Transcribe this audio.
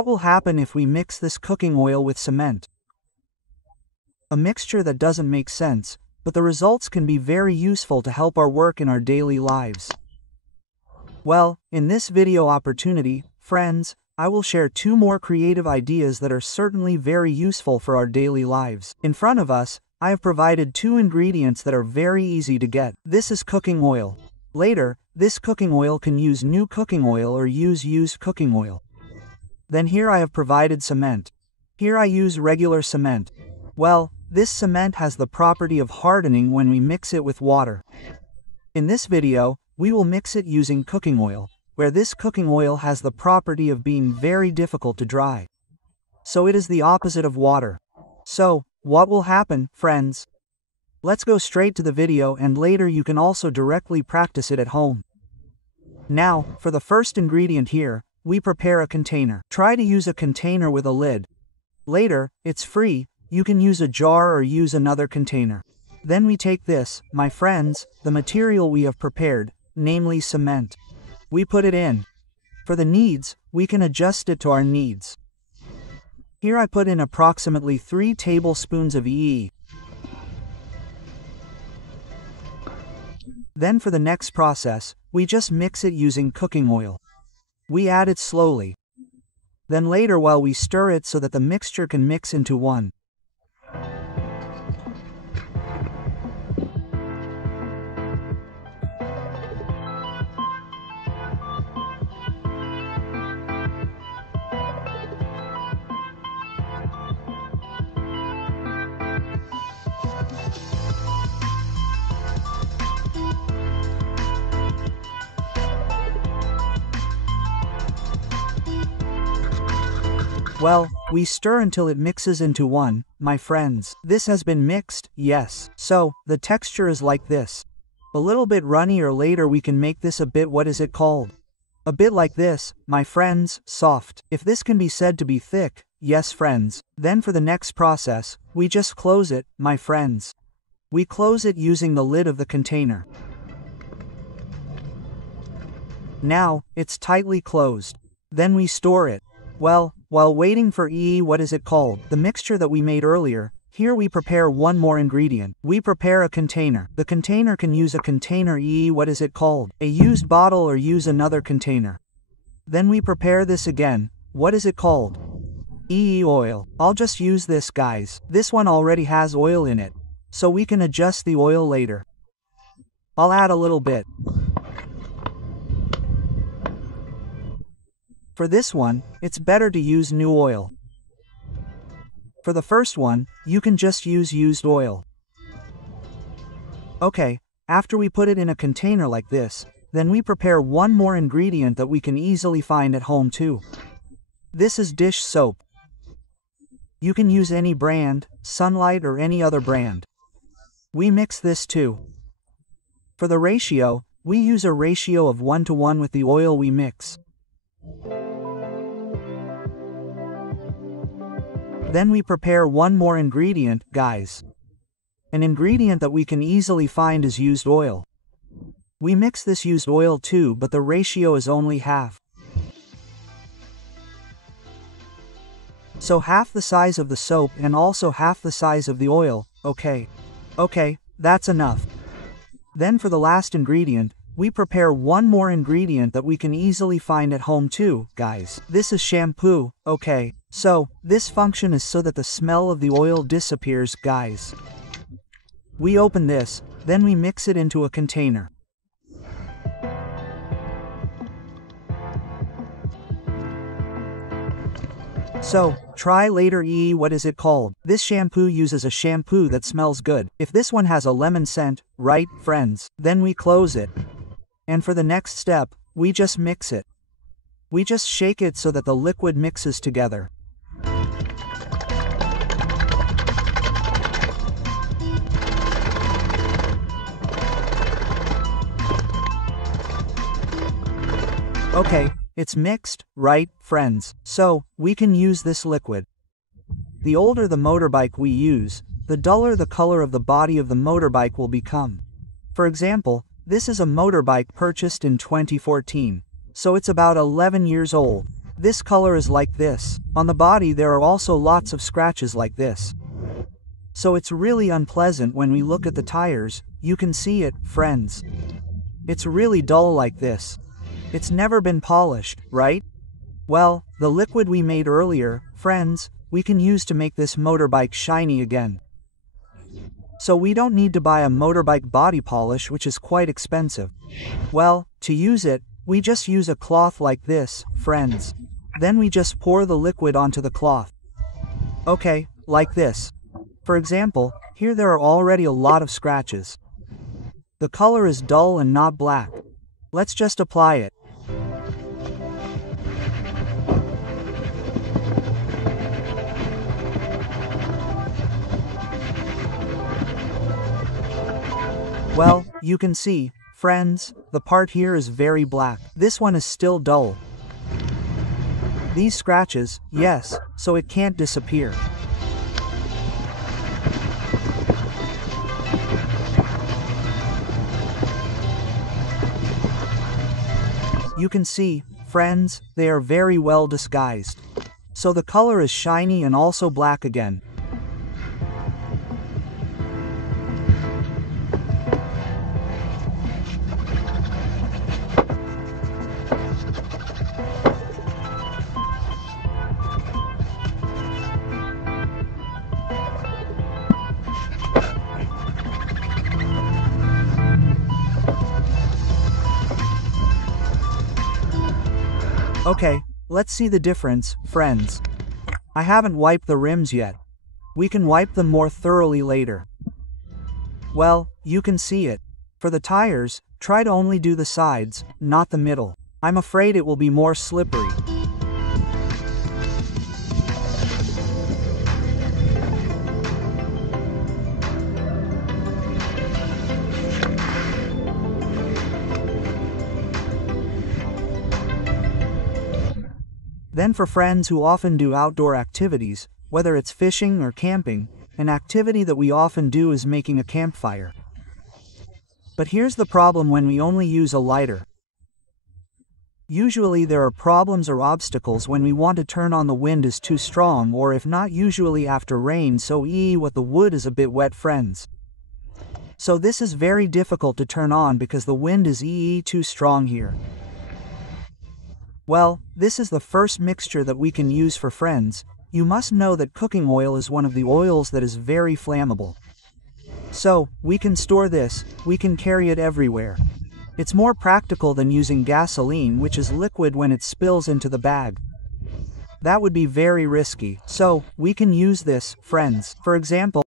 what will happen if we mix this cooking oil with cement? A mixture that doesn't make sense, but the results can be very useful to help our work in our daily lives. Well, in this video opportunity, friends, I will share 2 more creative ideas that are certainly very useful for our daily lives. In front of us, I have provided 2 ingredients that are very easy to get. This is cooking oil. Later, this cooking oil can use new cooking oil or use used cooking oil. Then here I have provided cement. Here I use regular cement. Well, this cement has the property of hardening when we mix it with water. In this video, we will mix it using cooking oil, where this cooking oil has the property of being very difficult to dry. So it is the opposite of water. So, what will happen, friends? Let's go straight to the video, and later you can also directly practice it at home. Now, for the first ingredient here, we prepare a container. Try to use a container with a lid. Later, it's free, you can use a jar or use another container. Then we take this, my friends, the material we have prepared, namely cement. We put it in. For the needs, we can adjust it to our needs. Here I put in approximately 3 tablespoons of EE. Then for the next process, we just mix it using cooking oil. We add it slowly. Then later while we stir it so that the mixture can mix into one. Well, we stir until it mixes into one, my friends. This has been mixed, yes. So, the texture is like this. A little bit runny, or later we can make this a bit, what is it called? A bit like this, my friends, soft. If this can be said to be thick, yes friends. Then for the next process, we just close it, my friends. We close it using the lid of the container. Now, it's tightly closed. Then we store it. Well, while waiting for what is it called? The mixture that we made earlier, here we prepare one more ingredient. We prepare a container. The container can use a container what is it called? A used bottle or use another container. Then we prepare this again. What is it called? Oil. I'll just use this, guys. This one already has oil in it, so we can adjust the oil later. I'll add a little bit. For this one, it's better to use new oil. For the first one, you can just use used oil. Okay, after we put it in a container like this, then we prepare one more ingredient that we can easily find at home too. This is dish soap. You can use any brand, Sunlight or any other brand. We mix this too. For the ratio, we use a ratio of 1:1 with the oil we mix. Then we prepare one more ingredient, guys. An ingredient that we can easily find is used oil. We mix this used oil too, but the ratio is only half. So half the size of the soap and also half the size of the oil, okay. Okay, that's enough. Then for the last ingredient, we prepare one more ingredient that we can easily find at home too, guys. This is shampoo, okay. So, this function is so that the smell of the oil disappears, guys. We open this, then we mix it into a container. So, try later what is it called? This shampoo uses a shampoo that smells good. If this one has a lemon scent, right, friends? Then we close it. And for the next step, we just mix it. We just shake it so that the liquid mixes together. Okay, it's mixed, right, friends? So, we can use this liquid. The older the motorbike we use, the duller the color of the body of the motorbike will become. For example, this is a motorbike purchased in 2014, so it's about 11 years old. This color is like this. On the body there are also lots of scratches like this. So it's really unpleasant when we look at the tires. You can see it, friends. It's really dull like this. It's never been polished, right? Well, the liquid we made earlier, friends, we can use to make this motorbike shiny again. So we don't need to buy a motorbike body polish, which is quite expensive. Well, to use it, we just use a cloth like this, friends. Then we just pour the liquid onto the cloth. Okay, like this. For example, here there are already a lot of scratches. The color is dull and not black. Let's just apply it. Well, you can see, friends, the part here is very black. This one is still dull. These scratches, yes, so it can't disappear. You can see, friends, they are very well disguised. So the color is shiny and also black again. Okay, let's see the difference, friends. I haven't wiped the rims yet. We can wipe them more thoroughly later. Well, you can see it. For the tires, try to only do the sides, not the middle. I'm afraid it will be more slippery. Then for friends who often do outdoor activities, whether it's fishing or camping, an activity that we often do is making a campfire. But here's the problem when we only use a lighter. Usually there are problems or obstacles when we want to turn on the wind is too strong, or if not, usually after rain, so what the wood is a bit wet, friends. So this is very difficult to turn on because the wind is too strong here. Well, this is the first mixture that we can use for friends. You must know that cooking oil is one of the oils that is very flammable. So, we can store this, we can carry it everywhere. It's more practical than using gasoline, which is liquid when it spills into the bag. That would be very risky, so we can use this, friends. For example,